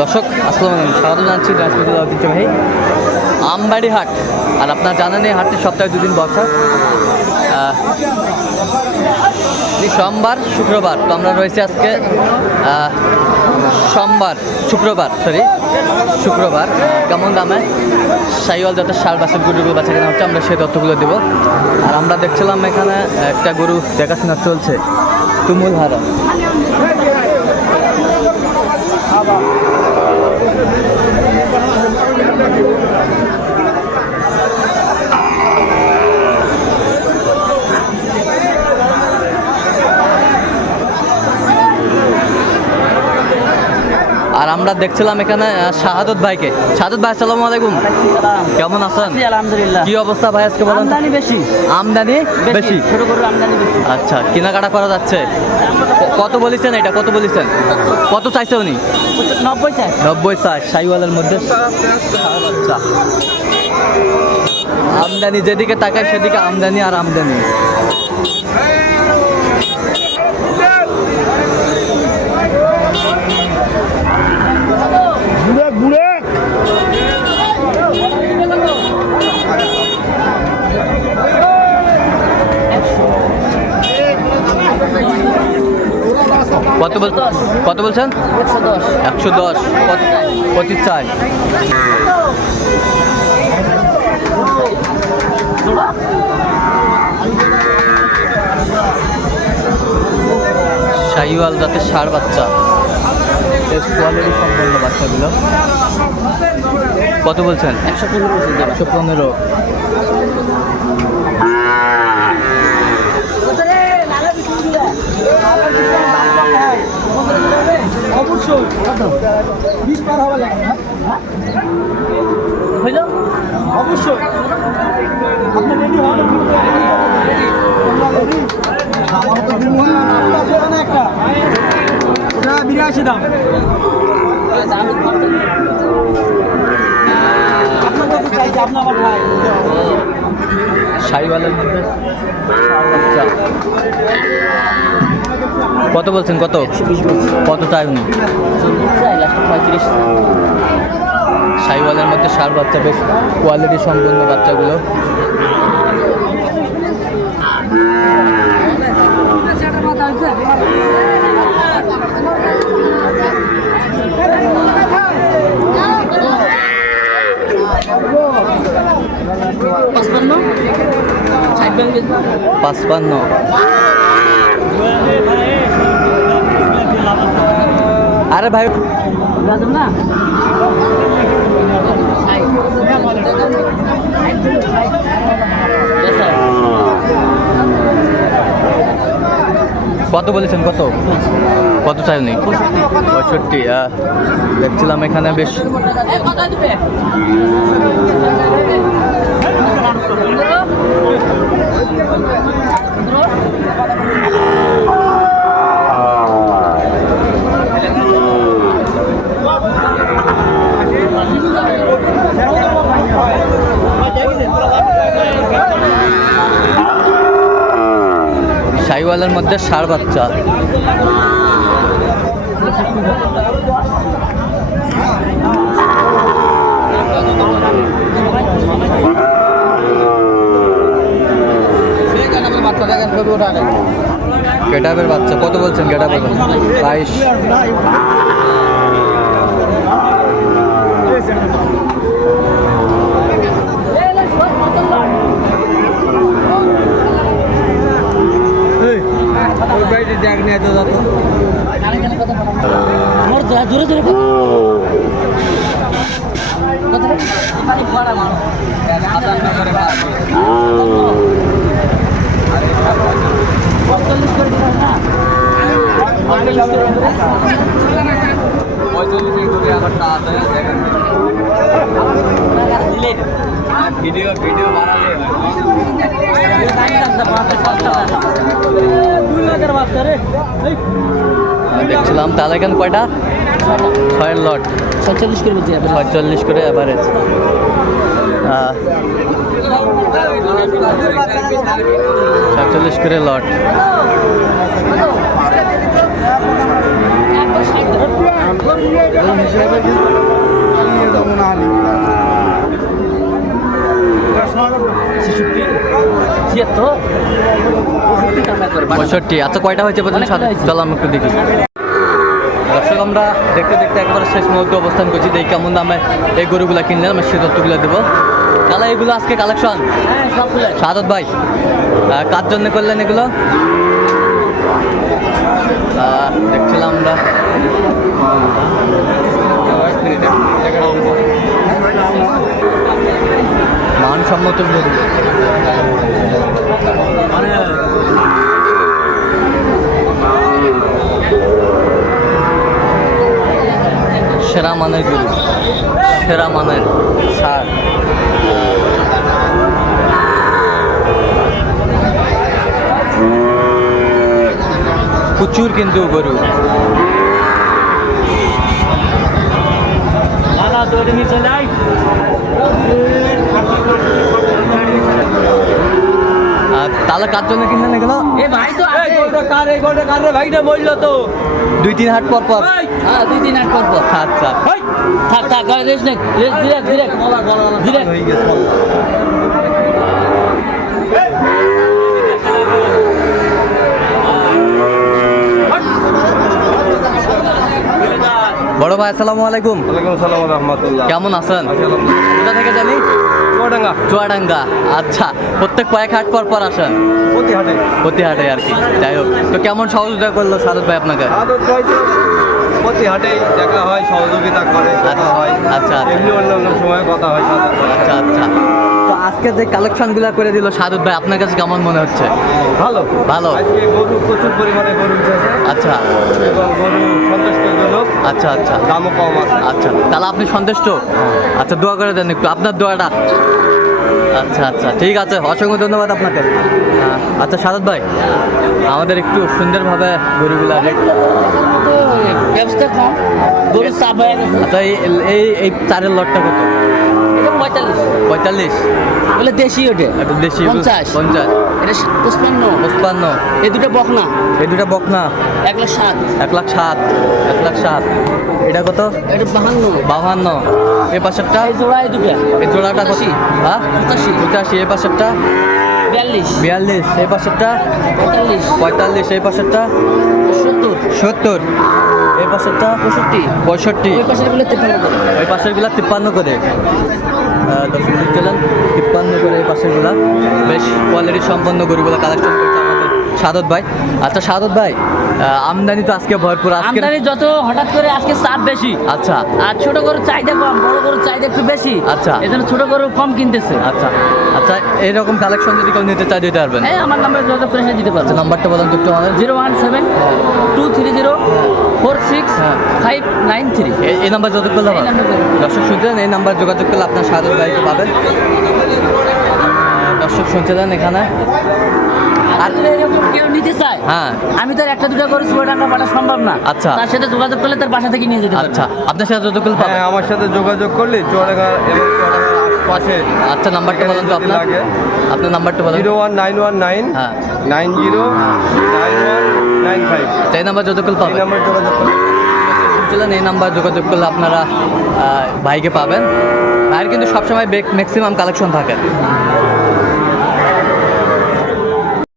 দর্শক, আসসালামু স্বাগত জানাচ্ছি জেলা ঐতিহ্যবাহী আমবাড়ি হাট। আর আপনার জানেন এই হাটটি সপ্তাহে দুদিন বসা সোমবার, শুক্রবার, তো আমরা রয়েছি আজকে সোমবার, শুক্রবার সরি শুক্রবার কেমন দামে? সাইওয়াল জাতের সার বাসের গরুগুলো বাচ্চা কেনা হচ্ছে, আমরা সেই তথ্যগুলো দেবো। আর আমরা দেখছিলাম এখানে একটা গরু দেখাশোনা চলছে, তুমুল হারা। আর আমরা দেখছিলাম এখানে শাহাদত ভাইকে। শাহাদত ভাই আসসালামু আলাইকুম। কেমন আছেন? আলহামদুলিল্লাহ। কি অবস্থা ভাই আজকে বলেন আমদানি বেশি। আমদানি বেশি ছোট গরুর আমদানি বেশি। আচ্ছা কেনাকাটা করা যাচ্ছে। কত বলেছেন এটা? কত বলেছেন? কত চাইছে উনি? নব্বই মধ্যে। আমদানি যেদিকে তাকায় সেদিকে আমদানি আর আমদানি বুড়ে বুড়ে কত বল কত বলছেন? একশো দশ। পঁচিশ চার শাহিওয়াল জাতের ষাড় বাচ্চা। বেশ কোয়ালিটি সম্পন্ন বাচ্চাগুলো। কত বলছেন? একশো পনেরো। একশো পনেরো। অবশ্যই বিশ পার হবে লাগে না। হইল অবশ্যই। আপনি রেডি হন? আমার তো দিন হয় না একটা। ওটা বিরাশি দাম। আপনার কাছে চাইছে আপনি আমার ভাই। শাহিওয়ালের মধ্যে। কত বলছেন? কত? কত চাই উনি? সাইওয়ালের মধ্যে সার বাচ্চা বেশ কোয়ালিটি সম্পন্ন বাচ্চাগুলো। পাঁচপান্ন। আরে ভাই না কত বলেছেন কত? কত চাই উনি পঁয়ষট্টি দেখছিলাম এখানে বেশ সাইওয়ালের মধ্যে সার বাচ্চা। গেটাবের বাচ্চা কত বলছেন? বাইশ। আমার যা- জোরে জোরে কথা। কত রে? পানি পঁয়তাল্লিশ করে দিলাম না? ভিডিও ভিডিও দেখছিলাম তাহলে এখানে কয়টা? ছয়ের লট। ছয়চল্লিশ করে বলছি ছয়চল্লিশ করে অ্যাভারেজ ছয়চল্লিশ করে লট। পঁয়ষট্টি। আচ্ছা কয়টা হয়েছে হয়েছে। চলো আমি একটু দেখি। দর্শক আমরা দেখতে দেখতে একবারে শেষ মুহূর্তে অবস্থান করছি। দেখি কেমন দামে এই গরুগুলা কিনলেন আমরা সে তথ্যগুলো দেবো। তাহলে এগুলো আজকে কালেকশন? হ্যাঁ সাদত ভাই কার জন্য করলেন এগুলো? দেখছিলাম আমরা। মানসম্মত গরু সেরা মানের গরু। সেরা মানের সার। প্রচুর কিন্তু গরু। চলে আয় আর তাহলে কার জন্য কিনলেন এগুলো? এ ভাই তো কার এই গোটা কার রে ভাইটা মরলো তো। দুই তিন হাট পর পর। হ্যাঁ দুই দিন আট করব আচ্ছা। থাক থাক রেস নে রেস ডিরেক্ট ডিরেক্ট ডিরেক্ট হয়ে গেছে বড় ভাই আসসালামু আলাইকুম। ওয়ালাইকুম আসসালাম রহমতুল্লাহ। কেমন আছেন? কোথা থেকে জানি? চুয়াডাঙ্গা? চুয়াডাঙ্গা আচ্ছা প্রত্যেক কয়েক হাট পর পর আসেন? প্রতি হাটে প্রতি হাটে আর কি যাই হোক। তো কেমন সহযোগিতা করল সাদত ভাই আপনাকে? আদত প্রতি হাটেই দেখা হয় সহযোগিতা করে কথা হয়। আচ্ছা, আচ্ছা। এমনি অন্য অন্য সময় কথা হয় আচ্ছা আচ্ছা। তো আজকে যে কালেকশনগুলো করে দিল সাদত ভাই আপনার কাছে কেমন মনে হচ্ছে? ভালো। ভালো। আজকে গরু প্রচুর পরিমাণে গরু আচ্ছা। এবং গরু সন্তুষ্টজনক আচ্ছা আচ্ছা। দামও কম আছে। আচ্ছা তাহলে আপনি সন্তুষ্ট? আচ্ছা দোয়া করে দেন একটু। আপনার দোয়াটা। আচ্ছা আচ্ছা ঠিক আছে। অসংখ্য ধন্যবাদ আপনাকে। আচ্ছা সাদত ভাই, আমাদের একটু সুন্দরভাবে গরুগুলা ব্যবস্থা কম। চাপ হয়ে গেছে আচ্ছা এই এই চারের লটটা কত? এটা পঁয়তাল্লিশ। পঁয়তাল্লিশ? বলে দেশি ওটা। দেশি পঞ্চাশ। পঞ্চাশ। এটা পঁচপান্ন। পঁচপান্ন। এই দুটো বকনা। এই দুটা বকনা? এক লাখ সাত। এক লাখ সাত। এক লাখ সাত। এটা কত? এটা বাহান্ন। বাহান্ন। এই পাশেরটা? এই জোড়া এই দুটো। এই জোড়াটা কত? হ্যাঁ? পঁচাশি। পঁচাশি। এই পাশেরটা? বিয়াল্লিশ। বিয়াল্লিশ। এই পাশেরটা? পঁয়তাল্লিশ। পঁয়তাল্লিশ। এই পাশেরটা? সত্তর। সত্তর। এই পাশেরটা পঁয়ষট্টি। পঁয়ষট্টি। ওই পাশেরগুলো তেপান্ন করে। ওই পাশেরগুলা তিপ্পান্ন করে। দর্শক দেখছিলেন তিপ্পান্ন করে এই পাশেরগুলা। বেশ কোয়ালিটি সম্পন্ন গরুগুলো কালেকশন করছে সাদত ভাই। আচ্ছা সাদত ভাই আমদানি তো আজকে ভরপুর আমদানি যত হঠাৎ করে আজকে চাপ বেশি। আচ্ছা। আর ছোট গরুর চাহিদা কম বড় গরুর চাহিদা একটু বেশি। আচ্ছা। এই জন্য ছোট গরু কম কিনতেছে। আচ্ছা। আচ্ছা এইরকম কালেকশন যদি কেউ নিতে চাই দিতে পারবেন? এই আমার নাম্বার যোগাযোগ করে দিতে আচ্ছা নাম্বারটা বলেন তো একটু আমাদের। Zero one seven two three zero four six হ্যাঁ। Five nine three. এই- নাম্বার যোগাযোগ করলে দর্শক শুনছেন এই নাম্বার যোগাযোগ করলে আপনার সাদত ভাইকে পাবেন। দর্শক শুনছিলেন এখানে। আর এরকম কেউ নিতে চায় হ্যাঁ। আমি তো আর একটা দুটো গরু চুয়াডাঙ্গা পাঠা সম্ভব না। আচ্ছা। তার সাথে যোগাযোগ করলে তার বাসা থেকে নিয়ে যেতে আচ্ছা আপনার সাথে যোগাযোগ করলে হ্যাঁ পাবেন আমার সাথে যোগাযোগ করলে চুয়াডাঙ্গা এবং আচ্ছা নাম্বারটা বলেন তো আপনার। আপনার নাম্বারটা বলেন। Zero one nine one nine হ্যাঁ। Nine zero nine one nine five. এই নাম্বার যোগাযোগ করলে এই পাবেন। নাম্বার যোগাযোগ করলে এই নাম্বার যোগাযোগ করলে আপনারা ভাইকে পাবেন। ভাইয়ের কিন্তু সবসময় ম্যাক্সিমাম কালেকশন থাকে।